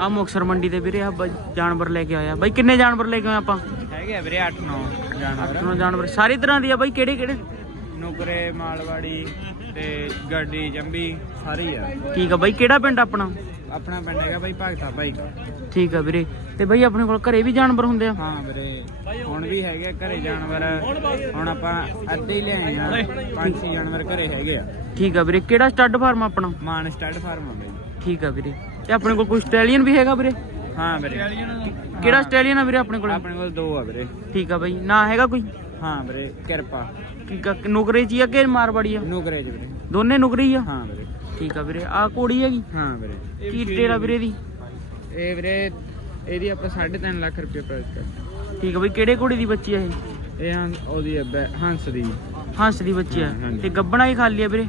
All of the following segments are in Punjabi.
ਆ ਮੁਕਸਰ ਮੰਡੀ ਦੇ ਵੀਰੇ ਆ ਜਾਨਵਰ ਲੈ ਕੇ ਆਇਆ। ਬਾਈ ਕਿੰਨੇ ਜਾਨਵਰ ਲੈ ਕੇ ਆਏ ਆਪਾਂ? ਹੈਗੇ ਆ ਵੀਰੇ 8 9 ਜਾਨਵਰ। ਅੱਠ ਨੌ ਜਾਨਵਰ। ਸਾਰੀ ਤਰ੍ਹਾਂ ਦੀ ਆ ਬਾਈ ਕਿਹੜੇ ਕਿਹੜੇ? ਨੁਕਰੇ ਮਾਲਵਾੜੀ ਤੇ ਗੱਡੀ ਜੰਬੀ ਸਾਰੇ ਆ। ਠੀਕ ਆ ਬਾਈ ਕਿਹੜਾ ਪਿੰਡ ਆਪਣਾ? ਆਪਣਾ ਪਿੰਡ ਹੈਗਾ ਬਾਈ ਭਗਤਾ ਭਾਈ ਠੀਕ ਆ ਵੀਰੇ। ਤੇ ਬਾਈ ਆਪਣੇ ਕੋਲ ਘਰੇ ਵੀ ਜਾਨਵਰ ਹੁੰਦੇ ਆ? ਹਾਂ ਵੀਰੇ ਹੁਣ ਵੀ ਹੈਗੇ ਆ ਘਰੇ ਜਾਨਵਰ। ਹੁਣ ਆਪਾਂ ਅੱਧੇ ਹੀ ਲਿਆਏ ਆ। ਪੰਜ ਛੇ ਜਾਨਵਰ ਘਰੇ ਹੈਗੇ ਆ। ਠੀਕ ਆ ਵੀਰੇ ਕਿਹੜਾ ਸਟੱਡ ਫਾਰਮ ਆਪਣਾ? ਮਾਨ ਸਟੱਡ ਫਾਰਮ ਹੁੰਦੇ ਠੀਕ ਆ ਵੀਰੇ। ਤੇ ਆਪਣੇ ਕੋਲ ਕੋਈ ਸਟੈਲੀਅਨ ਵੀ ਹੈਗਾ ਵੀਰੇ? ਹਾਂ ਵੀਰੇ। ਕਿਹੜਾ ਸਟੈਲੀਅਨ ਆ ਵੀਰੇ ਆਪਣੇ ਕੋਲ? ਆਪਣੇ ਕੋਲ ਦੋ ਆ ਵੀਰੇ। ਠੀਕ ਆ ਬਾਈ। ਨਾ ਹੈਗਾ ਕੋਈ? ਹਾਂ ਵੀਰੇ ਕਿਰਪਾ। ਠੀਕ ਆ। ਨੁਕਰੇ ਚ ਹੀ ਆ ਕਿ ਮਾਰਵਾੜੀ ਆ? ਨੁਕਰੇ ਚ ਵੀਰੇ। ਦੋਨੇ ਨੁਕਰੇ ਆ? ਹਾਂ ਵੀਰੇ। ਠੀਕ ਆ ਵੀਰੇ। ਆ ਕੋੜੀ ਹੈਗੀ? ਹਾਂ ਵੀਰੇ। ਕੀ ਆ ਵੀਰੇ ਦੀ? ਇਹ ਵੀਰੇ ਇਹਦੀ ਆਪਾਂ 3.5 ਲੱਖ ਰੁਪਏ ਪ੍ਰਾਈਸ ਕਰ ਠੀਕ ਆ ਬਾਈ। ਕਿਹੜੇ ਕੋੜੀ ਦੀ ਬੱਚੀ ਆ ਇਹ? ਇਹ ਉਹਦੀ ਬੈ- ਹੰਸ ਦੀ। ਹੰਸ ਦੀ ਬੱਚੀ ਆ। ਤੇ ਗੱਬਣਾ ਹੀ ਖਾਲੀ ਆ ਵੀਰੇ?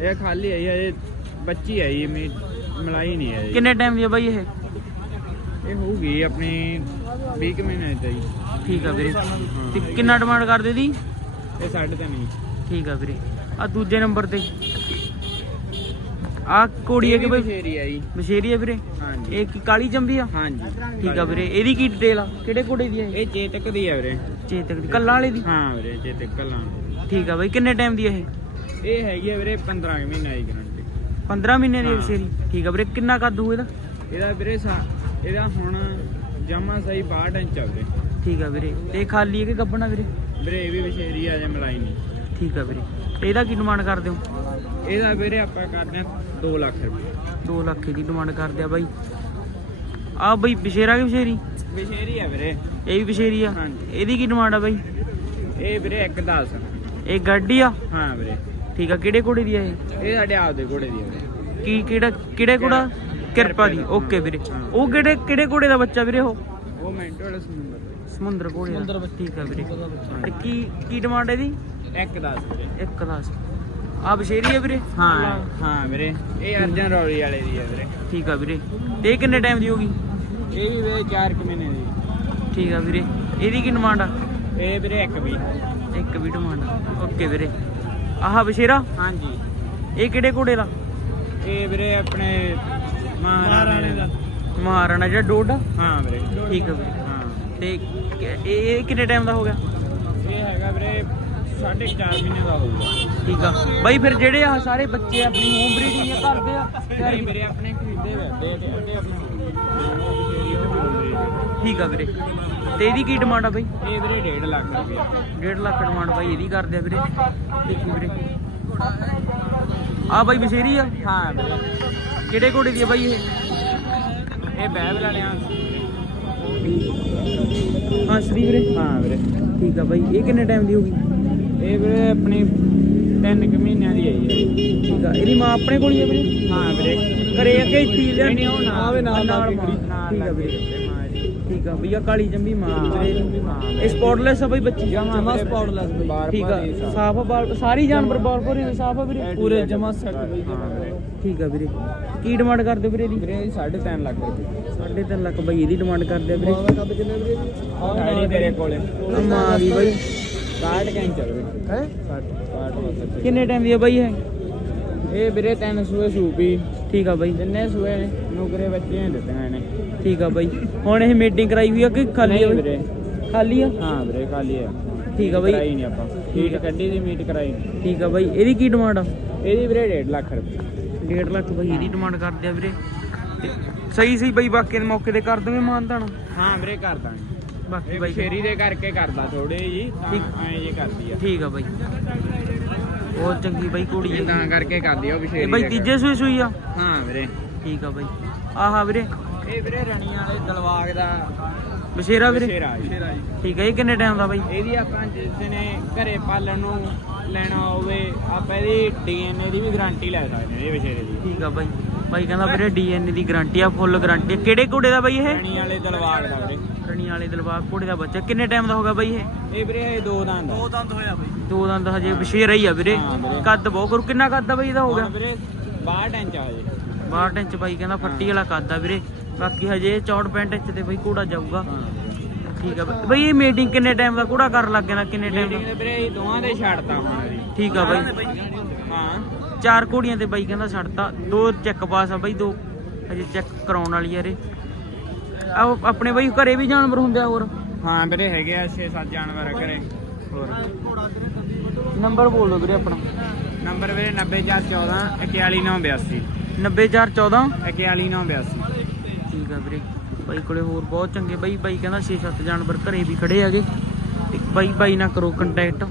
ਇਹ ਖਾਲੀ ਹੈ ਇਹ ਬੱਚੀ ਹੈ ਇਹ ਮੀ ਮਲਾਈ ਨਹੀਂ ਹੈ ਇਹ। ਕਿੰਨੇ ਟਾਈਮ ਦੀ ਆ ਬਾਈ ਇਹ ਇਹ ਹੋਊਗੀ ਆਪਣੀ 20 ਕੁ ਮਹੀਨੇ ਦੀ ਜੀ ਠੀਕ ਆ ਵੀਰੇ ਤੇ ਕਿੰਨਾ ਡਿਮਾਂਡ ਕਰਦੇ ਦੀ ਇਹ ਸਾਢੇ ਤਿੰਨ ਜੀ ਠੀਕ ਆ ਵੀਰੇ ਆ ਦੂਜੇ ਨੰਬਰ ਤੇ ਆ ਕੋੜੀ ਹੈ ਕਿ ਬਾਈ ਸ਼ੇਰੀ ਹੈ ਜੀ ਬਸ਼ੇਰੀ ਆ ਵੀਰੇ ਹਾਂਜੀ ਇਹ ਕੀ ਕਾਲੀ ਚੰਬੀ ਆ ਹਾਂਜੀ ਠੀਕ ਆ ਵੀਰੇ ਇਹਦੀ ਕੀ ਡਿਟੇਲ ਆ ਕਿਹੜੇ ਕੋੜੇ ਦੀ ਆ ਇਹ ਇਹ ਚੇਤਕ ਦੀ ਹੈ ਵੀਰੇ ਚੇਤਕ ਦੀ ਕੱਲਾਂ ਵਾਲੀ ਦੀ ਹਾਂ ਵੀਰੇ ਚੇਤਕ ਕੱਲਾਂ ਠੀਕ ਆ ਬਾਈ ਕਿੰਨੇ ਟਾਈਮ ਦੀ ਆ ਇਹ ਇਹ ਹੈਗੀ ਹੈ ਵੀਰੇ 15 ਕੁ ਮਹੀਨੇ ਦੀ ਗਰੰਟੀ 15 ਮਹੀਨੇ ਦੀ ਹਾਂ। ਬਸ਼ੇਰੀ ਠੀਕ ਆ ਵੀਰੇ ਕਿੰਨਾ ਕੱਦ ਇਹਦਾ? ਇਹਦਾ ਵੀਰੇ ਸਾ ਇਹਦਾ ਹੁਣ ਜਮਾ ਸਹੀ 62 ਇੰਚ ਆ ਵੀਰੇ। ਠੀਕ ਆ ਵੀਰੇ। ਤੇ ਖਾਲੀ ਹੈ ਕਿ ਗੱਬਣਾ ਵੀਰੇ? ਵੀਰੇ ਇਹ ਵੀ ਵਿਸ਼ੇਰੀ ਆ ਜਾਂ ਮਲਾਈ ਨਹੀਂ। ਠੀਕ ਆ ਵੀਰੇ। ਤੇ ਇਹਦਾ ਕੀ ਡਿਮਾਂਡ ਕਰਦੇ ਹੋ? ਇਹਦਾ ਵੀਰੇ ਆਪਾਂ ਕਰਦੇ ਆ 2 ਲੱਖ ਰੁਪਏ। 2 ਲੱਖ ਦੀ ਡਿਮਾਂਡ ਕਰਦੇ ਆ ਬਾਈ। ਆ ਬਾਈ ਬਸ਼ੇਰਾ ਕਿ ਬਸ਼ੇਰੀ ਵਿਸ਼ੇਰੀ ਆ ਵੀਰੇ। ਇਹ ਵੀ ਬਸ਼ੇਰੀ ਆ। ਹਾਂਜੀ। ਇਹਦੀ ਕੀ ਡਿਮਾਂਡ ਆ ਬਾਈ? ਇਹ ਵੀਰੇ ਇੱਕ 10 ਇਹ ਗੱਡੀ ਆ? ਹਾਂ ਵੀਰੇ। ਠੀਕ ਆ ਕਿਹੜੇ ਘੋੜੇ ਦੀ ਆ ਇਹ? ਇਹ ਸਾਡੇ ਆਪ ਦੇ ਘੋੜੇ ਦੀ ਆ ਵੀਰੇ। ਕੀ ਕਿਹੜਾ ਕਿਹੜੇ ਘੋੜਾ? ਕਿਰਪਾ ਦੀ ਓਕੇ ਵੀਰੇ। ਹਾਂ। ਉਹ ਕਿਹੜੇ ਕਿਹੜੇ ਘੋੜੇ ਦਾ ਬੱਚਾ ਵੀਰੇ ਉਹ? ਉਹ ਮਿੰਟ ਵਾਲਾ ਸਮੁੰਦਰ ਸਮੁੰਦਰ ਘੋੜੇ ਦਾ। ਠੀਕ ਆ ਵੀਰੇ। ਤੇ ਕੀ ਕੀ ਡਿਮਾਂਡ ਹੈ ਇਹਦੀ? ਇੱਕ 10 ਵੀਰੇ। ਇੱਕ ਦੱਸ। ਆ ਬਸ਼ੇਰੀ ਆ ਵੀਰੇ? ਹਾਂ ਹਾਂ ਵੀਰੇ। ਇਹ ਅਰਜਨ ਰੌਲੀ ਵਾਲੇ ਦੀ ਆ ਵੀਰੇ। ਠੀਕ ਆ ਵੀਰੇ। ਤੇ ਇਹ ਕਿੰਨੇ ਟਾਈਮ ਦੀ ਹੋਗੀ ਇਹ ਵੀ ਵੀਰੇ 4 ਕੁ ਮਹੀਨੇ ਦੀ। ਠੀਕ ਆ ਵੀਰੇ। ਇਹਦੀ ਕੀ ਡਿਮਾਂਡ ਆ? ਇਹ ਵੀਰੇ ਇੱਕ ਵੀ। ਇੱਕ ਵੀ ਡਿਮਾਂਡ ਓਕੇ ਵੀਰੇ। ਆਹ ਬਸ਼ੇਰਾ ਹਾਂਜੀ। ਇਹ ਕਿਹੜੇ ਘੋੜੇ ਦਾ? ਇਹ ਵੀਰੇ ਆਪਣੇ ਮਹਾਰਾਣੇ ਦਾ। ਮਹਾਰਾਣਾ ਜਿਹੜਾ ਡੋਡ? ਹਾਂ ਵੀਰੇ। ਠੀਕ ਆ ਵੀਰੇ। ਹਾਂ। ਤੇ ਇਹ ਇਹ ਕਿੰਨੇ ਟਾਈਮ ਦਾ ਹੋ ਗਿਆ? ਇਹ ਹੈਗਾ ਵੀਰੇ 4.5 ਮਹੀਨੇ ਦਾ ਹੋਊਗਾ ਠੀਕ ਆ। ਬਾਈ ਫਿਰ ਜਿਹੜੇ ਆ ਸਾਰੇ ਬੱਚੇ ਆਪਣੀ ਹੋਮ ਬਰੀਡਿੰਗ ਕਰਦੇ ਆ ਤਿਆਰੀ ਨਹੀਂ ਵੀਰੇ ਆਪਣੇ ਖਰੀਦੇ ਅੱਡੇ ਅੱਡੇ ਆਪਣੇ ਠੀਕ ਆ ਵੀਰੇ। ਤੇ ਇਹਦੀ ਕੀ ਡਿਮਾਂਡ ਆ ਬਾਈ? ਵੀਰੇ 1.5 ਲੱਖ ਰੁਪਏ। 1.5 ਲੱਖ ਡਿਮਾਂਡ ਬਾਈ ਇਹਦੀ ਕਰਦੇ ਆ ਵੀਰੇ। ਦੇਖੀ ਵੀਰੇ। ਆ ਬਾਈ ਬਸ਼ੇਰੀ ਆ? ਹਾਂ। ਕਿਹੜੇ ਘੋੜੇ ਦੀ ਆ ਬਾਈ ਇਹ? ਇਹ ਬੈਬਲ ਵਾਲਿਆਂ ਹਾਂ ਸ੍ਰੀ ਵੀਰੇ। ਹਾਂ ਵੀਰੇ। ਠੀਕ ਆ ਬਾਈ। ਇਹ ਕਿੰਨੇ ਟਾਈਮ ਦੀ ਹੋਗੀ ਇਹ ਵੀਰੇ ਆਪਣੀ 3 ਕੁ ਮਹੀਨਿਆਂ ਦੀ ਆਈ ਹੈ। ਠੀਕ ਆ। ਇਹਦੀ ਮਾਂ ਆਪਣੇ ਕੋਲ ਹੀ ਆ ਵੀਰੇ? ਹਾਂ ਵੀਰੇ। ਘਰੇ ਅੱਗੇ ਹੀ ਤੀ ਲੈਣੀ ਉਹ ਨਾਲ ਆਵੇ ਨਾਲ ਨਾਲ ਠੀਕ ਆ ਵੀਰੇ। ਠੀਕ ਆ ਭਈਆ ਕਾਲੀ ਜੰਬੀ ਮਾਂ। ਇਹ ਸਪੌਟਲੈਸ ਆ ਬਾਈ ਬੱਚੀ। ਜਮਾਂ spotless ਬਈ। ਠੀਕ ਆ ਸਾਫ਼। ਬਾਲ ਸਾਰੀ ਜਾਨਵਰ ਬਾਲ ਪੂਰੇ ਸਾਫ਼ ਆ ਵੀਰੇ? ਪੂਰੇ ਜਮਾ ਸੈੱਟ ਬਈ ਠੀਕ ਆ ਵੀਰੇ। ਕੀ ਡਿਮਾਂਡ ਕਰਦੇ ਵੀਰੇ ਦੀ ਵੀਰੇ ਇਹ 3.5 ਲੱਖ ਰੁਪਏ। 3.5 ਲੱਖ ਬਾਈ ਇਹਦੀ ਡਿਮਾਂਡ ਕਰਦੇ ਆ ਵੀਰੇ। ਕੱਦ ਕਿੰਨੇ ਵੀਰੇ ਆਹ ਤੇਰੇ ਕੋਲੇ। ਮਾਂ ਗਈ ਬਾਈ। 60 ਕੈਂ ਚੱਲ ਵੀਰੇ। ਹੈ? 60 ਕਿੰਨੇ ਟਾਈਮ ਦੀ ਆ ਬਾਈ ਇਹ? ਇਹ ਵੀਰੇ ਤਿੰਨ ਸੂਏ ਸੂਪੀ ਠੀਕ ਆ ਬਾਈ। ਜਿੰਨੇ ਸੂਏ ਨੇ ਨੁਕਰੇ ਬੱਚੇ ਨੇ ਦਿੱਤੇ ਨੇ। ਠੀਕ ਆ ਬਾਈ। ਹੁਣ ਇਹ ਮੀਟਿੰਗ ਕਰਾਈ ਹੋਈ ਆ ਕਿ ਖਾਲੀ ਆ ਨਹੀਂ? ਵੀਰੇ। ਖਾਲੀ ਆ? ਹਾਂ ਵੀਰੇ ਖਾਲੀ ਆ। ਠੀਕ ਆ ਕਰਾਈ ਬਾਈ ਨਹੀਂ ਆਪਾਂ ਠੀਕ ਆ। ਕੱਢੀ ਦੀ ਮੀਟ ਕਰਾਈ ਠੀਕ ਆ ਬਾਈ। ਇਹਦੀ ਕੀ ਡਿਮਾਂਡ ਆ? ਇਹਦੀ ਵੀਰੇ 1.5 ਲੱਖ ਰੁਪਏ। 1.5 ਲੱਖ ਬਾਈ ਇਹਦੀ ਡਿਮਾਂਡ ਕਰਦੇ ਆ ਵੀਰੇ। ਤੇ ਸਹੀ ਸਹੀ ਬਾਈ ਬਾਕੀ ਦੇ ਮੌਕੇ ਤੇ ਕਰ ਦੋਗੇ ਮਾਨਤਾਨ ਹਾਂ ਵੀਰੇ ਕਰ ਦਾਂਗੇ। ਬਾਕੀ ਇਹ ਬਾਈ ਸ਼ੇਰੀ ਦੇ ਕਰਕੇ ਕਰਦਾ ਥੋੜੇ ਜੀ ਤਾਂ ਠੀਕ। ਐਂ ਜੇ ਕਰਦੀ ਆ। ਠੀਕ ਆ ਬਾਈ। ਬਹੁਤ ਚੰਗੀ ਬਾਈ ਕੁੜੀ ਇਹ ਹੈ। ਤਾਂ ਕਰਕੇ ਕਰਦੀ ਆ ਉਹ ਇਹ ਵਿਸ਼ੇਰੀ ਬਾਈ ਤੀਜੇ ਸੂਈ ਸੂਈ ਆ? ਹਾਂ ਵੀਰੇ। ਠੀਕ ਆ ਬਾਈ। ਆਹਾ ਵੀਰੇ। ਇਹ ਵੀਰੇ ਰਣੀਆਂ ਵਾਲੇ ਦਲਵਾਗ ਦਾ ਬਸ਼ੇਰਾ ਵੀਰੇ? ਸ਼ੇਰਾ ਜੀ। ਠੀਕ ਆ ਇਹ ਕਿੰਨੇ ਟਾਈਮ ਦਾ ਬਾਈ? ਇਹਦੀ ਆਪਾਂ ਜਿਸ ਨੇ ਘਰੇ ਪਾਲਣ ਨੂੰ ਲੈਣਾ ਹੋਵੇ ਆਪਾਂ ਇਹਦੀ ਡੀਐਨਏ ਦੀ ਵੀ ਗਾਰੰਟੀ ਲੈ ਸਕਦੇ ਹਾਂ ਇਹ ਵਿਸ਼ੇਰੇ ਦੀ। ਠੀਕ ਆ ਬਾਈ। ਬਾਈ ਕਹਿੰਦਾ ਵੀਰੇ ਡੀਐਨਏ ਦੀ ਗਾਰੰਟੀ ਆ ਫੁੱਲ ਗਾਰੰਟੀ ਕਿਹੜੇ ਘੋੜੇ ਦਾ ਬਾਈ ਇਹ? ਰਣੀ ਵਾਲੇ ਦਲਵਾਗ ਦਾ ਵੀਰੇ। ਰਣੀ ਵਾਲੇ ਦਿਲਬਾਗ ਘੋੜੇ ਦਾ ਬੱਚਾ। ਕਿੰਨੇ ਟਾਈਮ ਦਾ ਹੋਗਾ ਬਾਈ ਇਹ? ਇਹ ਵੀਰੇ ਇਹ ਦੋ ਦੰਦ ਦੋ ਦੰਦ ਹੋਇਆ ਬਈ। ਦੋ ਦੰਦ ਹਜੇ ਬਸ਼ੇਰਾ ਹੀ ਆ ਵੀਰੇ। ਹਾਂ ਵੀਰੇ। ਕੱਦ ਬਹੁਤ ਕਰੂ। ਕਿੰਨਾ ਕੱਦ ਆ ਬਾਈ ਇਹਦਾ ਹੋ ਗਿਆ? ਵੀਰੇ 62 ਇੰਚ ਆ ਹਜੇ। 62 ਇੰਚ ਬਾਈ ਕਹਿੰਦਾ ਫੱਟੀ ਵਾਲਾ ਕੱਦ ਆ ਵੀਰੇ। ਬਾਕੀ ਹਜੇ 64 65 ਇੰਚ ਤੇ ਬਾਈ ਘੋੜਾ ਜਾਊਗਾ। ਠੀਕ ਆ ਬਾਈ। ਬਈ ਇਹ ਮੀਟਿੰਗ ਕਿੰਨੇ ਟਾਈਮ ਦਾ? ਘੋੜਾ ਕਰਨ ਲੱਗ ਜਾਣਾ ਕਿੰਨੇ ਟਾਈਮ ਮੀਟਿੰਗ ਦਾ ਦੇ ਵੀਰੇ ਇਹ ਦੋਵਾਂ ਦੇ ਛੱਡਤਾ ਹੁਣ ਜੀ ਠੀਕ ਆ ਬਾਈ। ਹਾਂ। ਚਾਰ ਘੋੜੀਆਂ ਤੇ ਬਾਈ ਕਹਿੰਦਾ ਛੱਡਤਾ। ਦੋ ਚੈੱਕ ਪਾਸ ਆ ਬਾਈ ਦੋ। ਹਜੇ ਚੈੱਕ ਕਰਾਉਣ ਵਾਲੀ ਆ ਰੇ ਆ ਆਪਣੇ ਬਾਈ ਘਰੇ ਵੀ ਜਾਨਵਰ ਹੁੰਦੇ ਆ ਹੋਰ। ਹਾਂ ਵੀਰੇ ਹੈਗੇ ਆ 6-7 ਜਾਨਵਰ ਆ ਘਰੇ। ਹੋਰ। ਨੰਬਰ ਬੋਲ ਦਿਓ ਵੀਰੇ ਆਪਣਾ। ਨੰਬਰ ਵੀਰੇ 90414 41982 90414 41982 ਠੀਕ ਆ ਵੀਰੇ। ਬਾਈ ਕੋਲੇ ਹੋਰ ਬਹੁਤ ਚੰਗੇ। ਬਾਈ ਬਾਈ ਕਹਿੰਦਾ 6-7 ਜਾਨਵਰ ਘਰੇ ਵੀ ਖੜੇ ਆਗੇ ਤੇ ਬਾਈ ਬਾਈ ਨਾਲ ਕਰੋ ਕੰਟੈਕਟ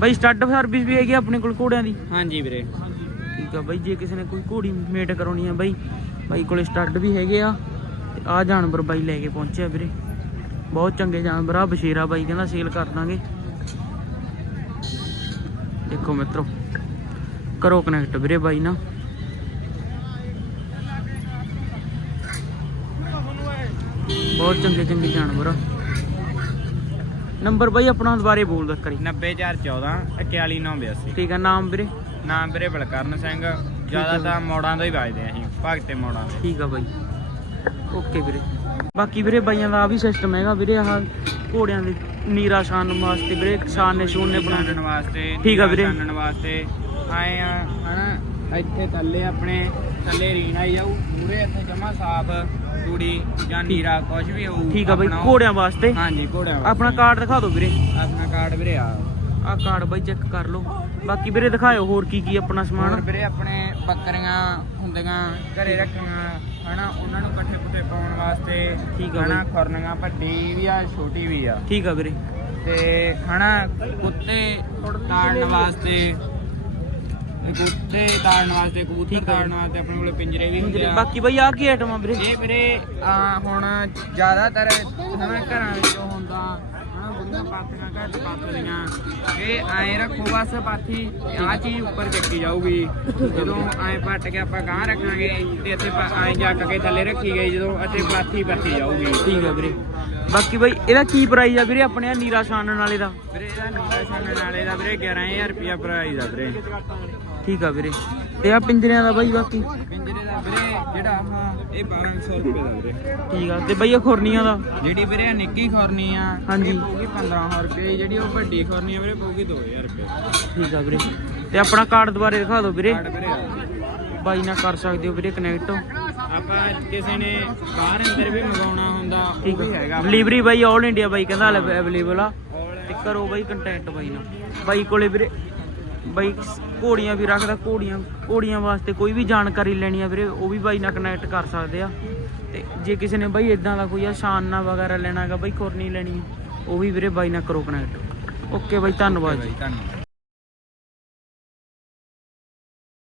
ਬਾਈ ਸਟੱਡ ਸਰਵਿਸ ਵੀ ਹੈਗੀ ਆਪਣੇ ਕੋਲ ਘੋੜਿਆਂ ਦੀ? ਹਾਂਜੀ ਵੀਰੇ। ਠੀਕ ਆ ਬਾਈ ਜੇ ਕਿਸੇ ਨੇ ਕੋਈ ਘੋੜੀ ਮੇਟ ਕਰਾਉਣੀ ਆ ਬਾਈ। ਬਾਈ ਕੋਲੇ ਸਟੱਡ ਵੀ ਹੈਗੇ ਆ। ਆ ਜਾਨਵਰ ਬਾਈ ਲੈ ਕੇ ਪਹੁੰਚਿਆ ਵੀਰੇ। ਬਹੁਤ ਚੰਗੇ ਜਾਨਵਰ ਆ ਬਸ਼ੇਰਾ ਬਾਈ ਕਹਿੰਦਾ ਸੇਲ ਕਰ ਦਾਂਗੇ। ਦੇਖੋ ਮਿੱਤਰੋ ਕਰੋ ਕਨੈਕਟ ਵੀਰੇ ਬਾਈ ਨਾਲ। ਬਹੁਤ ਚੰਗੇ ਚੰਗੇ ਜਾਨਵਰ ਆ। ਨੰਬਰ ਬਾਈ ਆਪਣਾ ਦੁਬਾਰੇ ਬੋਲ ਦੋ ਕਰੀ। 90414 41982 ਠੀਕ ਆ ਨਾਮ ਵੀਰੇ? ਨਾਮ ਵੀਰੇ ਬਲਕਰਨ ਸਿੰਘ। ਜ਼ਿਆਦਾ ਤਾਂ ਮੋੜਾਂ ਦਾ ਹੀ ਵੱਜਦੇ ਆ ਅਸੀਂ ਭਗਤੇ ਮੋੜਾਂ ਦੇ ਠੀਕ ਆ ਬਾਈ। ਓਕੇ ਵੀਰੇ। ਬਾਕੀ ਵੀਰੇ ਬਾਈਆਂ ਦਾ ਆ ਵੀ ਸਿਸਟਮ ਹੈਗਾ ਵੀਰੇ ਆਹ ਘੋੜਿਆਂ ਦੇ ਨੀਰਾ ਛਾਣਨ ਵਾਸਤੇ ਵੀਰੇ ਛਾਣ ਨੇ ਛੂਣ ਨੇ ਬਣਾਉਣੇ ਵਾਸਤੇ ਠੀਕ ਆ ਵੀਰੇ। ਛਾਣਨ ਵਾਸਤੇ। ਆਏ ਆ ਹਨਾ ਇੱਥੇ ਥੱਲੇ ਆਪਣੇ ਥੱਲੇ ਰੀਣਾ ਹੀ ਜਾਊ ਪੂਰੇ ਇੱਥੇ ਜਮਾ ਸਾਫ਼ ਤੂੜੀ ਜਾਂ ਨੀਰਾ ਕੁਝ ਵੀ ਹੋਊ ਠੀਕ ਆ ਬਾਈ ਘੋੜਿਆਂ ਵਾਸਤੇ। ਹਾਂਜੀ ਘੋੜਿਆਂ ਵਾਸਤੇ। ਆਪਣਾ ਕਾਰਡ ਦਿਖਾ ਦਿਓ ਵੀਰੇ। ਆਪਣਾ ਕਾਰਡ ਵੀਰੇ ਆ ਆਹ ਕਾਰਡ ਬਾਈ ਚੈੱਕ ਕਰ ਲਓ। ਬਾਕੀ ਵੀਰੇ ਦਿਖਾਇਓ ਹੋਰ ਕੀ ਕੀ ਆਪਣਾ ਹੋਰ ਸਮਾਨ ਵੀਰੇ ਆਪਣੇ ਬੱਕਰੀਆਂ ਹੁੰਦੀਆਂ ਘਰੇ ਰੱਖੀਆਂ ਹਨਾ ਉਹਨਾਂ ਨੂੰ ਪੱਠੇ ਪੁੱਠੇ ਪਾਉਣ ਵਾਸਤੇ ਠੀਕ ਆ ਹਨਾ ਬਾਈ। ਖੁਰਨੀਆਂ ਵੱਡੀ ਵੀ ਆ ਛੋਟੀ ਵੀ ਆ। ਠੀਕ ਆ ਵੀਰੇ। ਤੇ ਹਨਾ ਕੁੱਤੇ ਤਾੜਨ ਵਾਸਤੇ ਕੁੱਤੇ ਤਾੜਨ ਵਾਸਤੇ ਕਬੂਤਰ ਠੀਕ ਆ ਤਾੜਨ ਵਾਸਤੇ ਆਪਣੇ ਕੋਲੇ ਪਿੰਜਰੇ ਵੀ ਹੁੰਦੇ ਆ। ਬਾਕੀ ਬਾਈ ਆ ਕੀ ਆਈਟਮ ਆ ਵੀਰੇ? ਇਹ ਵੀਰੇ ਆ ਹੁਣ ਜ਼ਿਆਦਾਤਰ ਹਨਾ ਘਰਾਂ ਵਿੱਚ ਹੁੰਦਾ ਹਨਾ ਬੁੜੀਆਂ ਪਾਥੀਆਂ ਘੱਟ ਪਾਥੀਆਂ ਇਹ ਐਂ ਰੱਖੋ ਬਸ ਪਾਥੀ ਆ ਚੀਜ਼ ਉੱਪਰ ਚੱਕੀ ਜਾਊਗੀ। ਜਦੋਂ ਐਂ ਪੱਟ ਕੇ ਆਪਾਂ ਗਾਂ ਰੱਖਾਂਗੇ ਤੇ ਇੱਥੇ ਪਾ- ਐਂ ਜੱਕ ਕੇ ਥੱਲੇ ਰੱਖੀ ਗਈ ਜਦੋਂ ਇੱਥੇ ਪਾਥੀ ਪੱਤੀ ਜਾਊਗੀ। ਠੀਕ ਆ ਵੀਰੇ। ਬਾਕੀ ਬਾਈ ਇਹਦਾ ਕੀ ਪ੍ਰਾਈਸ ਆ ਵੀਰੇ ਆਪਣੇ ਨੀਰਾ ਛਾਣਨ ਵਾਲੇ ਦਾ? ਵੀਰੇ ਇਹਦਾ ਨੀਲਾ ਛਾਨਣ ਵਾਲੇ ਦਾ ਵੀਰੇ 11000 ਰੁਪਿਆ ਪ੍ਰਾਈਸ ਆ ਵੀਰੇ। ਠੀਕ ਆ ਵੀਰੇ। ਤੇ ਆ ਪਿੰਜਰਿਆਂ ਦਾ ਬਾਈ ਬਾਕੀ? ਪਿੰਜਰੇ ਦਾ ਵੀਰੇ ਜਿਹੜਾ ਇਹ 1200 ਰੁਪਏ ਦਾ ਵੀਰੇ ਠੀਕ ਆ ਤੇ ਬਾਈ ਆ ਖੁਰਨੀਆਂ ਦਾ? ਜਿਹੜੀ ਵੀਰੇ ਆਹ ਨਿੱਕੀ ਖੁਰਨੀ ਆ ਹਾਂਜੀ। ਇਹ ਪਊਗੀ 1500 ਰੁਪਏ ਜਿਹੜੀ ਉਹ ਵੱਡੀ ਖੁਰਨੀ ਆ ਵੀਰੇ ਪਊਗੀ 2000 ਰੁਪਏ। ਠੀਕ ਆ ਵੀਰੇ। ਤੇ ਆਪਣਾ ਕਾਰਡ ਦੁਬਾਰੇ ਦਿਖਾ ਦਿਓ ਵੀਰੇ। ਕਾਰਡ ਵੀਰੇ ਆ। ਬਾਈ ਨਾਲ ਕਰ ਸਕਦੇ ਹੋ ਵੀਰੇ ਕਨੈਕਟ ਆਪਾਂ ਕਿਸੇ ਨੇ ਬਾਹਰ ਅੰਦਰ ਵੀ ਮੰਗਾਉਣਾ ਹੁੰਦਾ ਉਹ ਠੀਕ ਵੀ ਆ ਹੈਗਾ। ਡਿਲੀਵਰੀ ਬਾਈ ਆਲ ਇੰਡੀਆ ਬਾਈ ਕਹਿੰਦਾ ਅਵੇਲੇਬਲ ਆ। ਤੇ ਕਰੋ ਬਾਈ ਕੰਟੈਕਟ ਬਾਈ ਨਾਲ। ਬਾਈ ਕੋਲੇ ਵੀਰੇ ਬਾਈ ਘੋੜੀਆਂ ਵੀ ਰੱਖਦਾ, ਘੋੜੀਆਂ ਘੋੜੀਆਂ ਵਾਸਤੇ ਕੋਈ ਵੀ ਜਾਣਕਾਰੀ ਲੈਣੀ ਆ ਵੀਰੇ, ਉਹ ਵੀ ਬਾਈ ਨਾਲ ਕਨੈਕਟ ਕਰ ਸਕਦੇ ਆ। ਤੇ ਜੇ ਕਿਸੇ ਨੇ ਬਾਈ ਇਦਾਂ ਦਾ ਕੋਈ ਆਸ਼ਾਨਾ ਵਗੈਰਾ ਲੈਣਾਗਾ ਬਾਈ ਖੁਰਨੀ ਲੈਣੀ ਉਹ ਵੀ ਵੀਰੇ ਬਾਈ ਨਾਲ ਕਰੋ ਕਨੈਕਟ ਓਕੇ ਬਾਈ, ਧੰਨਵਾਦ ਜੀ। ਧੰਨਵਾਦ।